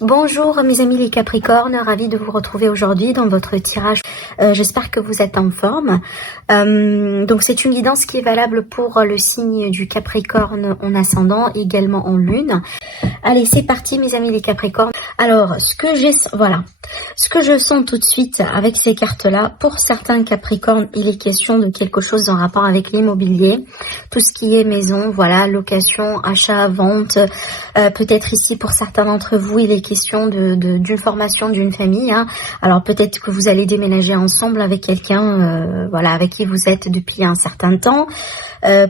Bonjour mes amis les Capricornes, ravie de vous retrouver aujourd'hui dans votre tirage. J'espère que vous êtes en forme. Donc c'est une guidance qui est valable pour le signe du Capricorne en ascendant, également en lune. Allez, c'est parti mes amis les Capricornes. Alors, ce que je sens tout de suite avec ces cartes-là, pour certains Capricornes, il est question de quelque chose en rapport avec l'immobilier, tout ce qui est maison, voilà, location, achat, vente. Peut-être ici pour certains d'entre vous, il est question d'une formation d'une famille. Hein. Alors peut-être que vous allez déménager ensemble avec quelqu'un, voilà, avec qui vous êtes depuis un certain temps.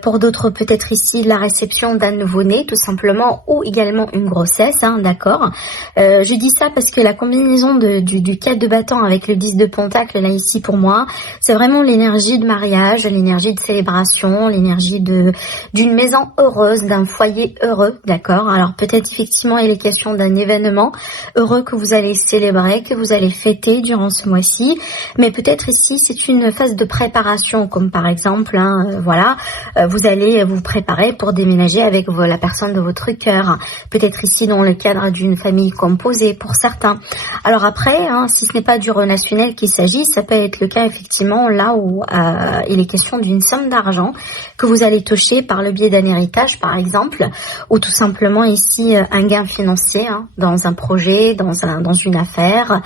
Pour d'autres, peut-être ici la réception d'un nouveau-né, tout simplement, ou également une grossesse, hein, d'accord. Je dis ça parce que la combinaison du 4 de bâton avec le 10 de pentacle, là ici pour moi, c'est vraiment l'énergie de mariage, l'énergie de célébration, l'énergie d'une maison heureuse, d'un foyer heureux, d'accord. Alors peut-être effectivement il est question d'un événement heureux que vous allez célébrer, que vous allez fêter durant ce mois-ci, mais peut-être ici c'est une phase de préparation, comme par exemple, hein, voilà, vous allez vous préparer pour déménager avec la personne de votre cœur, peut-être ici dans le cadre d'une famille composée pour certains. Alors après, hein, si ce n'est pas du relationnel qu'il s'agit, ça peut être le cas effectivement là où il est question d'une somme d'argent que vous allez toucher par le biais d'un héritage par exemple, ou tout simplement ici un gain financier, hein, dans un projet, dans une affaire.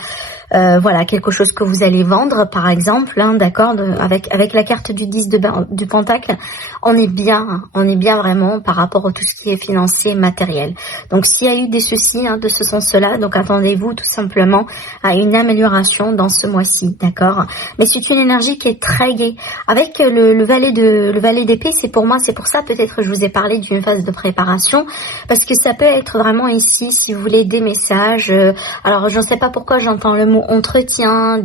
Voilà, quelque chose que vous allez vendre par exemple, hein, d'accord, avec la carte du 10 du pentacle, on est bien vraiment par rapport à tout ce qui est financier, matériel. Donc s'il y a eu des soucis, hein, de ce sens-là, donc attendez-vous tout simplement à une amélioration dans ce mois-ci, d'accord. Mais c'est une énergie qui est très gaie. Avec le valet d'épée, c'est pour ça peut-être que je vous ai parlé d'une phase de préparation, parce que ça peut être vraiment ici, si vous voulez, des messages. Alors je ne sais pas pourquoi j'entends le mot entretien,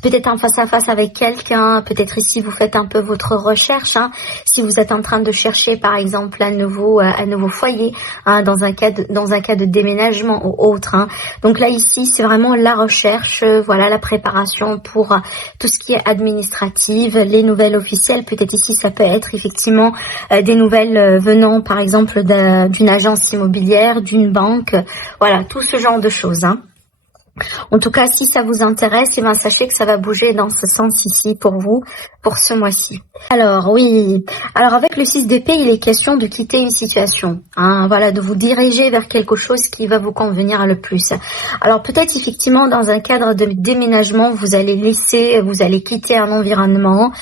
peut-être un face-à-face avec quelqu'un, peut-être ici vous faites un peu votre recherche, hein, si vous êtes en train de chercher par exemple un nouveau foyer, hein, dans un cas de déménagement ou autre, hein. Donc là ici c'est vraiment la recherche, voilà, la préparation pour tout ce qui est administratif, les nouvelles officielles, peut-être ici ça peut être effectivement des nouvelles venant par exemple d'une agence immobilière, d'une banque, voilà, tout ce genre de choses, hein. En tout cas, si ça vous intéresse, eh bien, sachez que ça va bouger dans ce sens ici pour vous, pour ce mois-ci. Alors oui, alors avec le 6 d'épée, il est question de quitter une situation, hein, voilà, de vous diriger vers quelque chose qui va vous convenir le plus. Alors peut-être effectivement dans un cadre de déménagement, vous allez quitter un environnement,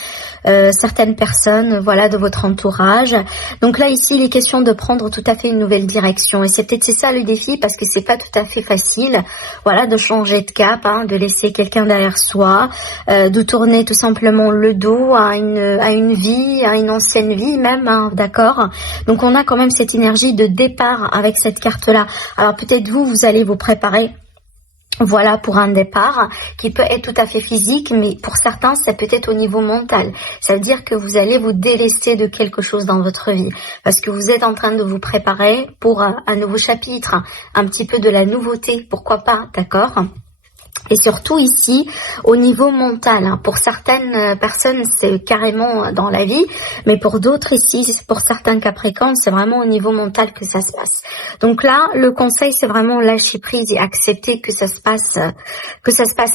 certaines personnes, voilà, de votre entourage. Donc là ici, il est question de prendre tout à fait une nouvelle direction, et c'est ça le défi, parce que c'est pas tout à fait facile, voilà, de changer de cap, hein, de laisser quelqu'un derrière soi, de tourner tout simplement le dos à une vie, à une ancienne vie même, hein, d'accord. Donc on a quand même cette énergie de départ avec cette carte-là. Alors peut-être vous allez vous préparer, voilà, pour un départ qui peut être tout à fait physique, mais pour certains, ça peut être au niveau mental. Ça veut dire que vous allez vous délester de quelque chose dans votre vie, parce que vous êtes en train de vous préparer pour un nouveau chapitre, un petit peu de la nouveauté, pourquoi pas, d'accord ? Et surtout ici, au niveau mental, hein, pour certaines personnes, c'est carrément dans la vie, mais pour d'autres ici, pour certains Capricornes, c'est vraiment au niveau mental que ça se passe. Donc là, le conseil, c'est vraiment lâcher prise et accepter que ça se passe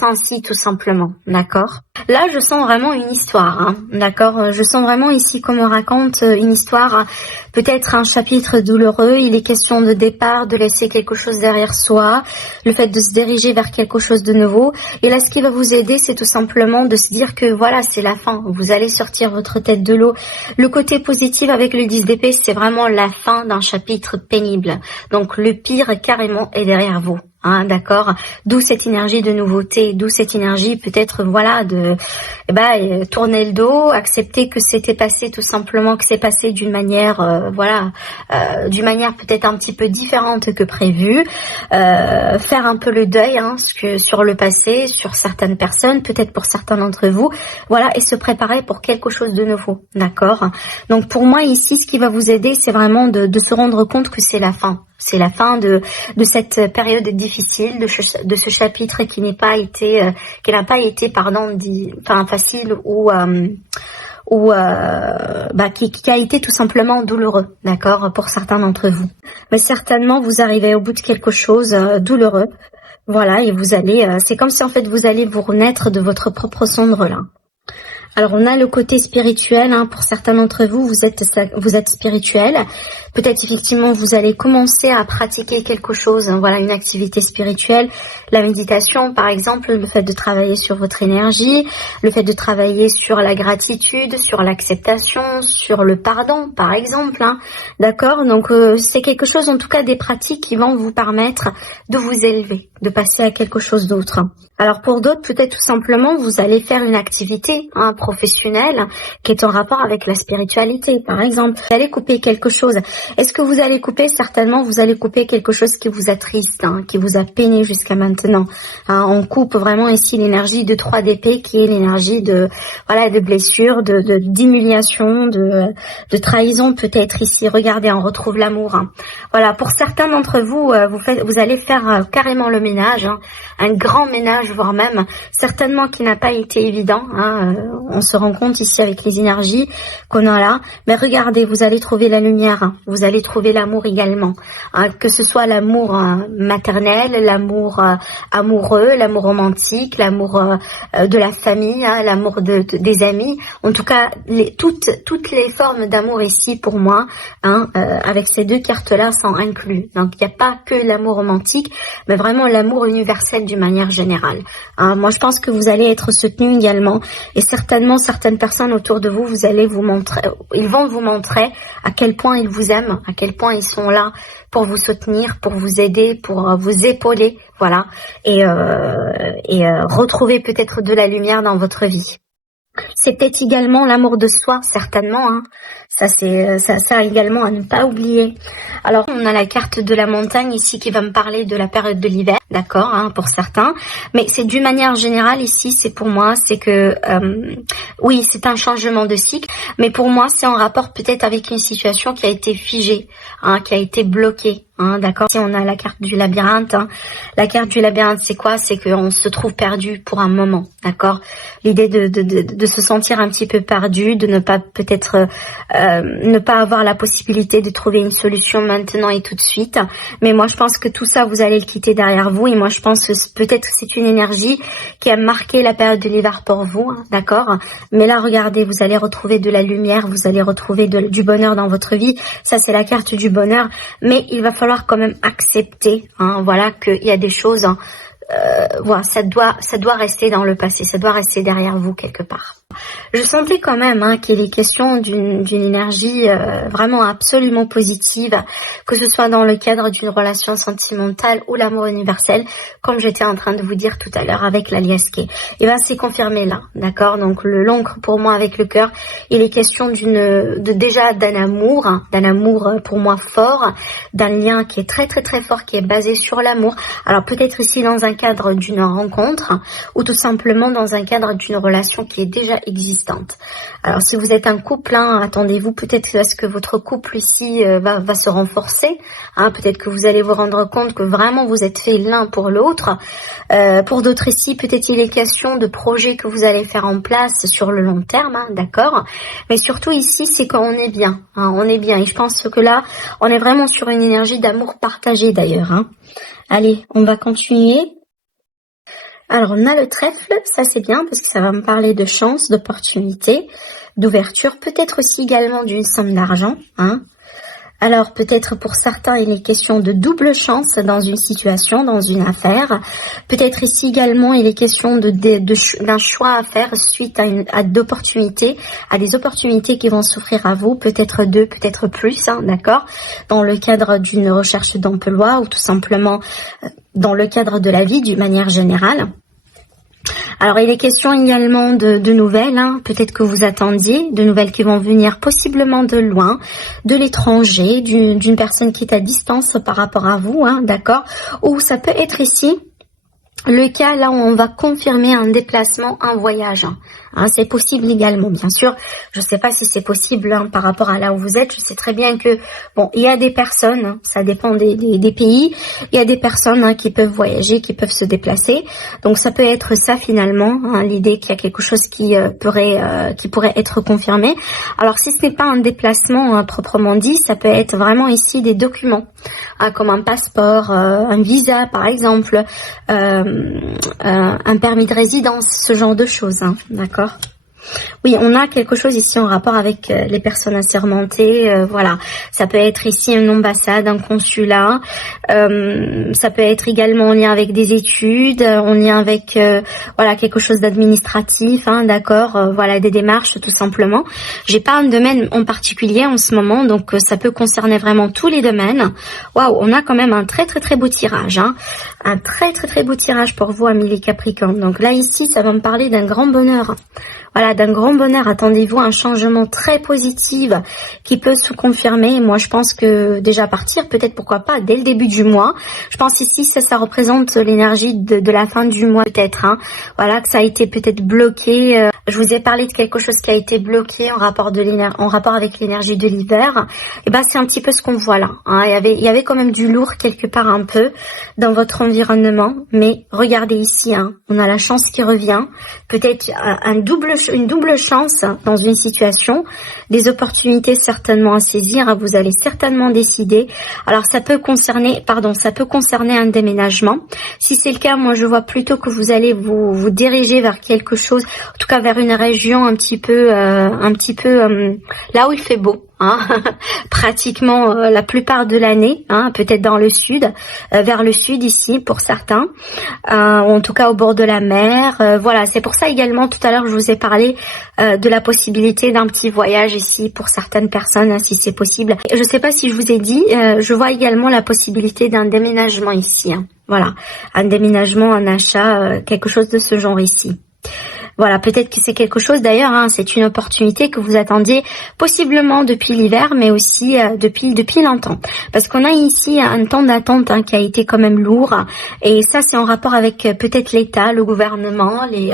ainsi, tout simplement, d'accord? Là, je sens vraiment une histoire, hein, d'accord? Je sens vraiment ici qu'on me raconte une histoire, peut-être un chapitre douloureux. Il est question de départ, de laisser quelque chose derrière soi, le fait de se diriger vers quelque chose de nouveau. Et là, ce qui va vous aider, c'est tout simplement de se dire que voilà, c'est la fin. Vous allez sortir votre tête de l'eau. Le côté positif avec le 10 d'épée, c'est vraiment la fin d'un chapitre pénible. Donc, le pire carrément est derrière vous. Hein, d'accord, d'où cette énergie de nouveauté, d'où cette énergie peut-être, voilà, de tourner le dos, accepter que c'était passé, tout simplement que c'est passé d'une manière, d'une manière peut-être un petit peu différente que prévu, faire un peu le deuil, hein, sur le passé, sur certaines personnes, peut-être pour certains d'entre vous, voilà, et se préparer pour quelque chose de nouveau, d'accord. Donc pour moi ici, ce qui va vous aider, c'est vraiment de se rendre compte que c'est la fin. C'est la fin de cette période difficile, de ce chapitre qui n'a pas été, facile ou ou qui a été tout simplement douloureux, d'accord, pour certains d'entre vous. Mais certainement, vous arrivez au bout de quelque chose douloureux, voilà, et vous allez, c'est comme si en fait vous allez vous renaître de votre propre cendre là. Alors on a le côté spirituel, hein, pour certains d'entre vous, vous êtes spirituel. Peut-être effectivement vous allez commencer à pratiquer quelque chose, hein, voilà, une activité spirituelle, la méditation par exemple, le fait de travailler sur votre énergie, le fait de travailler sur la gratitude, sur l'acceptation, sur le pardon par exemple, hein, d'accord. Donc c'est quelque chose, en tout cas des pratiques qui vont vous permettre de vous élever, de passer à quelque chose d'autre. Alors pour d'autres, peut-être tout simplement vous allez faire une activité, hein, professionnelle qui est en rapport avec la spiritualité par exemple. Vous allez couper quelque chose. Est-ce que vous allez couper? Certainement vous allez couper quelque chose qui vous attriste, hein, qui vous a peiné jusqu'à maintenant. Hein, on coupe vraiment ici l'énergie de 3 d'épée qui est l'énergie de blessure, d'humiliation, de trahison peut-être ici. Regardez, on retrouve l'amour. Hein. Voilà, pour certains d'entre vous, vous allez faire carrément le ménage, hein, un grand ménage, voire même certainement qui n'a pas été évident. Hein, on se rend compte ici avec les énergies qu'on a là. Mais regardez, vous allez trouver la lumière, hein, vous allez trouver l'amour également. Hein, que ce soit l'amour maternel, l'amour amoureux, l'amour romantique, l'amour de la famille, hein, l'amour des amis. En tout cas, toutes les formes d'amour ici pour moi, hein, avec ces 2 cartes-là sont inclus. Donc il n'y a pas que l'amour romantique, mais vraiment l'amour universel d'une manière générale. Hein, moi je pense que vous allez être soutenu également, et certainement certaines personnes autour de vous, ils vont vous montrer à quel point ils vous aiment, à quel point ils sont là pour vous soutenir, pour vous aider, pour vous épauler, voilà, et retrouver peut-être de la lumière dans votre vie. C'est peut-être également l'amour de soi, certainement, hein. Ça également à ne pas oublier. Alors, on a la carte de la montagne ici qui va me parler de la période de l'hiver, d'accord, hein, pour certains. Mais c'est d'une manière générale ici, c'est pour moi, c'est que, oui, c'est un changement de cycle, mais pour moi, c'est en rapport peut-être avec une situation qui a été figée, hein, qui a été bloquée. Hein, d'accord. Si on a la carte du labyrinthe, hein, la carte du labyrinthe, c'est quoi? C'est qu'on se trouve perdu pour un moment, d'accord. L'idée de se sentir un petit peu perdu, de ne pas peut-être ne pas avoir la possibilité de trouver une solution maintenant et tout de suite. Mais moi, je pense que tout ça, vous allez le quitter derrière vous. Et moi, je pense que peut-être c'est une énergie qui a marqué la période de l'hiver pour vous, hein, d'accord. Mais là, regardez, vous allez retrouver de la lumière, vous allez retrouver du bonheur dans votre vie. Ça, c'est la carte du bonheur. Mais il va falloir quand même accepter, hein, voilà, qu'il y a des choses, hein, voilà, ça doit rester dans le passé, ça doit rester derrière vous quelque part. Je sentais quand même, hein, qu'il est question d'une énergie vraiment absolument positive, que ce soit dans le cadre d'une relation sentimentale ou l'amour universel, comme j'étais en train de vous dire tout à l'heure avec la liasquée. Et ben c'est confirmé là, d'accord. Donc l'encre pour moi avec le cœur, il est question déjà d'un amour, hein, pour moi fort, d'un lien qui est très très très fort, qui est basé sur l'amour. Alors peut-être ici dans un cadre d'une rencontre, ou tout simplement dans un cadre d'une relation qui est déjà existante. Alors si vous êtes un couple, hein, attendez-vous peut-être à ce que votre couple ici va se renforcer, hein, peut-être que vous allez vous rendre compte que vraiment vous êtes fait l'un pour l'autre. Pour d'autres ici, peut-être il est question de projets que vous allez faire en place sur le long terme, hein, d'accord. Mais surtout ici, c'est quand on est bien, hein, on est bien. Et je pense que là, on est vraiment sur une énergie d'amour partagé d'ailleurs. Hein. Allez, on va continuer. Alors, on a le trèfle, ça c'est bien parce que ça va me parler de chance, d'opportunité, d'ouverture, peut-être aussi également d'une somme d'argent. Hein. Alors, peut-être pour certains, il est question de double chance dans une situation, dans une affaire. Peut-être ici également, il est question d'un choix à faire suite à d'opportunités, à des opportunités qui vont s'offrir à vous, peut-être 2, peut-être plus, hein, d'accord, dans le cadre d'une recherche d'emploi ou tout simplement dans le cadre de la vie d'une manière générale. Alors, il est question également de nouvelles, hein, peut-être que vous attendiez, de nouvelles qui vont venir possiblement de loin, de l'étranger, d'une personne qui est à distance par rapport à vous, hein, d'accord. Ou ça peut être ici le cas là où on va confirmer un déplacement, un voyage. Hein, c'est possible également, bien sûr. Je ne sais pas si c'est possible par rapport à là où vous êtes. Je sais très bien que, bon, il y a des personnes, ça dépend des pays, il y a des personnes qui peuvent voyager, qui peuvent se déplacer. Donc ça peut être ça finalement, l'idée qu'il y a quelque chose qui pourrait être confirmé. Alors si ce n'est pas un déplacement proprement dit, ça peut être vraiment ici des documents, comme un passeport, un visa par exemple, un permis de résidence, ce genre de choses, d'accord. Oui, on a quelque chose ici en rapport avec les personnes assermentées, voilà. Ça peut être ici une ambassade, un consulat, ça peut être également en lien avec des études, en lien avec voilà, quelque chose d'administratif, d'accord, voilà, des démarches tout simplement. J'ai pas un domaine en particulier en ce moment, donc ça peut concerner vraiment tous les domaines. Waouh, on a quand même un très très très beau tirage, un très très très beau tirage pour vous, amis les Capricornes. Donc là ici, ça va me parler d'un grand bonheur. Voilà, d'un grand bonheur, attendez-vous à un changement très positif qui peut se confirmer. Moi, je pense que déjà partir, peut-être pourquoi pas, dès le début du mois. Je pense ici, ça représente l'énergie de la fin du mois peut-être. Voilà, que ça a été peut-être bloqué. Je vous ai parlé de quelque chose qui a été bloqué en rapport avec l'énergie de l'hiver. Et ben, c'est un petit peu ce qu'on voit là. Il y avait quand même du lourd quelque part un peu dans votre environnement. Mais regardez ici, on a la chance qui revient. Peut-être une double chance dans une situation, des opportunités certainement à saisir, vous allez certainement décider. Alors ça peut concerner un déménagement. Si c'est le cas, moi je vois plutôt que vous allez vous diriger vers quelque chose, en tout cas vers une région un petit peu là où il fait beau. Pratiquement la plupart de l'année, peut-être dans le sud, vers le sud ici pour certains, ou en tout cas au bord de la mer. Voilà, c'est pour ça également tout à l'heure je vous ai parlé de la possibilité d'un petit voyage ici pour certaines personnes, si c'est possible. Je ne sais pas si je vous ai dit, je vois également la possibilité d'un déménagement ici. Voilà, un déménagement, un achat, quelque chose de ce genre ici. Voilà, peut-être que c'est quelque chose d'ailleurs, c'est une opportunité que vous attendiez possiblement depuis l'hiver, mais aussi depuis longtemps. Parce qu'on a ici un temps d'attente qui a été quand même lourd, et ça c'est en rapport avec peut-être l'État, le gouvernement, les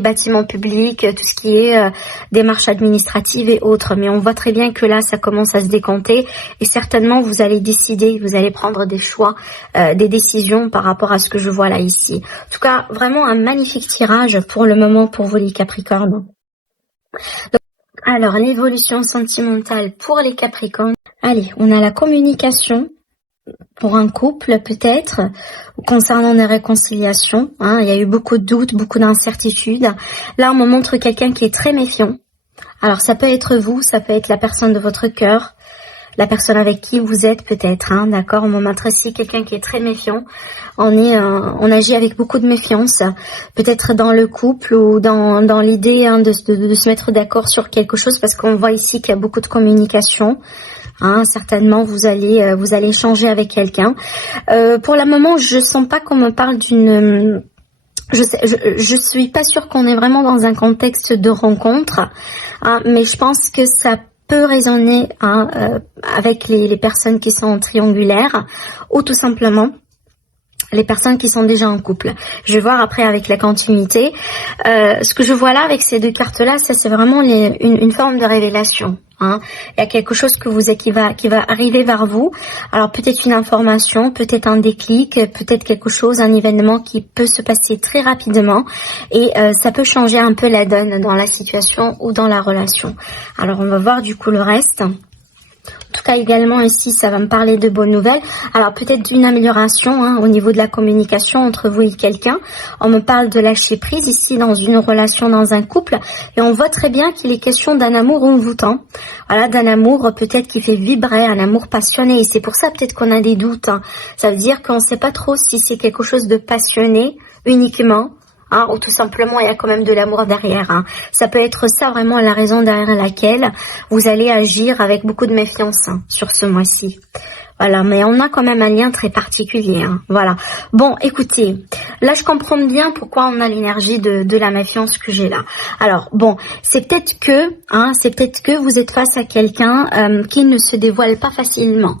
bâtiments publics, tout ce qui est démarches administratives et autres. Mais on voit très bien que là ça commence à se décanter, et certainement vous allez décider, vous allez prendre des choix, des décisions par rapport à ce que je vois là ici. En tout cas, vraiment un magnifique tirage pour le moment pour vous les Capricornes. Donc, alors, l'évolution sentimentale pour les Capricornes. Allez, on a la communication pour un couple peut-être, concernant des réconciliations. Il y a eu beaucoup de doutes, beaucoup d'incertitudes. Là, on me montre quelqu'un qui est très méfiant. Alors, ça peut être vous, ça peut être la personne de votre cœur, la personne avec qui vous êtes peut-être, d'accord. On me montre ici quelqu'un qui est très méfiant. On agit avec beaucoup de méfiance, peut-être dans le couple ou dans l'idée de se mettre d'accord sur quelque chose, parce qu'on voit ici qu'il y a beaucoup de communication. Certainement vous allez échanger avec quelqu'un. Pour le moment, je sens pas qu'on me parle d'une... Je suis pas sûre qu'on est vraiment dans un contexte de rencontre, mais je pense que ça peut résonner avec les personnes qui sont triangulaires, ou tout simplement les personnes qui sont déjà en couple. Je vais voir après avec la continuité. Ce que je vois là avec ces deux cartes-là, ça c'est vraiment une forme de révélation. Il y a quelque chose qui va arriver vers vous. Alors peut-être une information, peut-être un déclic, peut-être quelque chose, un événement qui peut se passer très rapidement, et ça peut changer un peu la donne dans la situation ou dans la relation. Alors on va voir du coup le reste. En tout cas, également ici, ça va me parler de bonnes nouvelles. Alors peut-être d'une amélioration au niveau de la communication entre vous et quelqu'un. On me parle de lâcher prise ici dans une relation, dans un couple. Et on voit très bien qu'il est question d'un amour envoûtant. Voilà, d'un amour peut-être qui fait vibrer, un amour passionné. Et c'est pour ça peut-être qu'on a des doutes. Ça veut dire qu'on ne sait pas trop si c'est quelque chose de passionné uniquement. Ou tout simplement il y a quand même de l'amour derrière. Ça peut être ça vraiment la raison derrière laquelle vous allez agir avec beaucoup de méfiance sur ce mois-ci. Voilà, mais on a quand même un lien très particulier, hein. Voilà. Bon, écoutez, là je comprends bien pourquoi on a l'énergie de la méfiance que j'ai là. Alors, bon, c'est peut-être que vous êtes face à quelqu'un qui ne se dévoile pas facilement.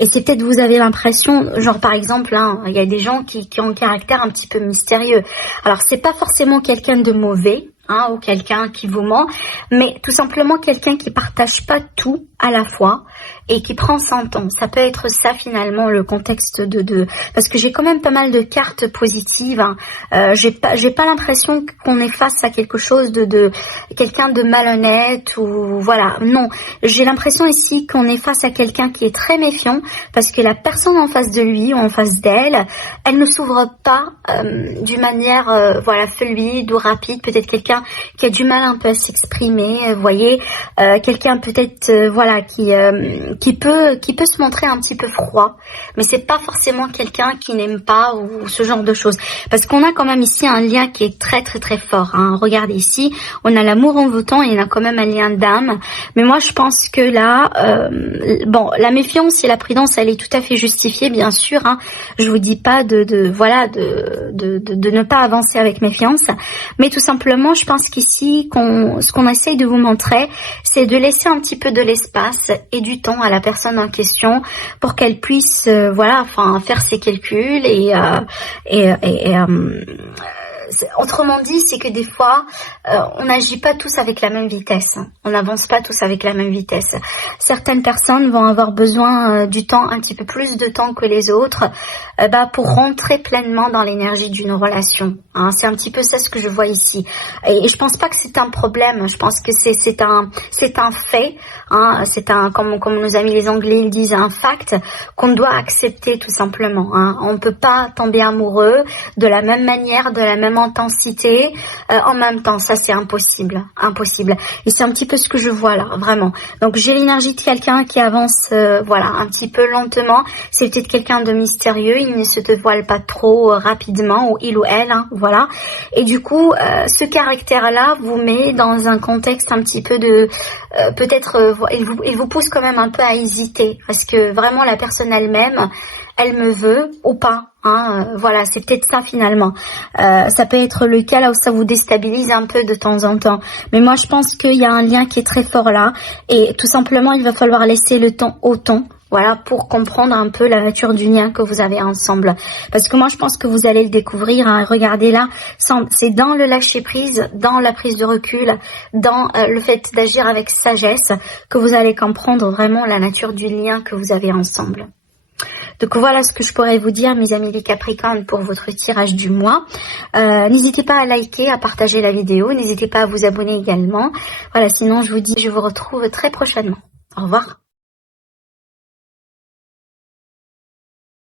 Et c'est peut-être vous avez l'impression, genre par exemple, hein, il y a des gens qui ont un caractère un petit peu mystérieux. Alors, c'est pas forcément quelqu'un de mauvais, hein, ou quelqu'un qui vous ment, mais tout simplement quelqu'un qui partage pas tout à la fois et qui prend son temps. Ça peut être ça finalement le contexte parce que j'ai quand même pas mal de cartes positives, hein. J'ai pas l'impression qu'on est face à quelque chose de quelqu'un de malhonnête ou voilà, non, j'ai l'impression ici qu'on est face à quelqu'un qui est très méfiant parce que la personne en face de lui ou en face d'elle, elle ne s'ouvre pas d'une manière voilà, fluide ou rapide. Peut-être quelqu'un qui a du mal un peu à s'exprimer, vous voyez, quelqu'un peut-être voilà qui peut se montrer un petit peu froid, mais c'est pas forcément quelqu'un qui n'aime pas ou ce genre de choses, parce qu'on a quand même ici un lien qui est très très très fort, hein. Regardez ici, on a l'amour envoûtant et on a quand même un lien d'âme, mais moi je pense que là bon, la méfiance et la prudence, elle est tout à fait justifiée, bien sûr, hein. Je vous dis pas de ne pas avancer avec méfiance, mais tout simplement je pense qu'ici ce qu'on essaye de vous montrer, c'est de laisser un petit peu de l'espace et du temps à la personne en question pour qu'elle puisse voilà, enfin faire ses calculs autrement dit, c'est que des fois, on n'agit pas tous avec la même vitesse. On n'avance pas tous avec la même vitesse. Certaines personnes vont avoir besoin du temps, un petit peu plus de temps que les autres, pour rentrer pleinement dans l'énergie d'une relation, hein. C'est un petit peu ça ce que je vois ici. Et je pense pas que c'est un problème. Je pense que c'est un fait, hein. C'est comme nos amis les Anglais ils disent, un fact qu'on doit accepter tout simplement, hein. On peut pas tomber amoureux de la même manière, de la même intensité en même temps, ça c'est impossible. Et c'est un petit peu ce que je vois là, vraiment. Donc j'ai l'énergie de quelqu'un qui avance voilà, un petit peu lentement. C'est peut-être quelqu'un de mystérieux, il ne se dévoile pas trop rapidement, ou il ou elle, hein, voilà. Et du coup, ce caractère-là vous met dans un contexte un petit peu de peut-être il vous pousse quand même un peu à hésiter, parce que vraiment la personne elle-même, elle me veut ou pas, hein, voilà, c'est peut-être ça finalement. Ça peut être le cas là où ça vous déstabilise un peu de temps en temps. Mais moi je pense qu'il y a un lien qui est très fort là, et tout simplement il va falloir laisser le temps au temps. Voilà, pour comprendre un peu la nature du lien que vous avez ensemble. Parce que moi, je pense que vous allez le découvrir, hein. Regardez là, c'est dans le lâcher-prise, dans la prise de recul, dans le fait d'agir avec sagesse, que vous allez comprendre vraiment la nature du lien que vous avez ensemble. Donc voilà ce que je pourrais vous dire, mes amis les Capricornes, pour votre tirage du mois. N'hésitez pas à liker, à partager la vidéo. N'hésitez pas à vous abonner également. Voilà, sinon je vous dis, je vous retrouve très prochainement. Au revoir.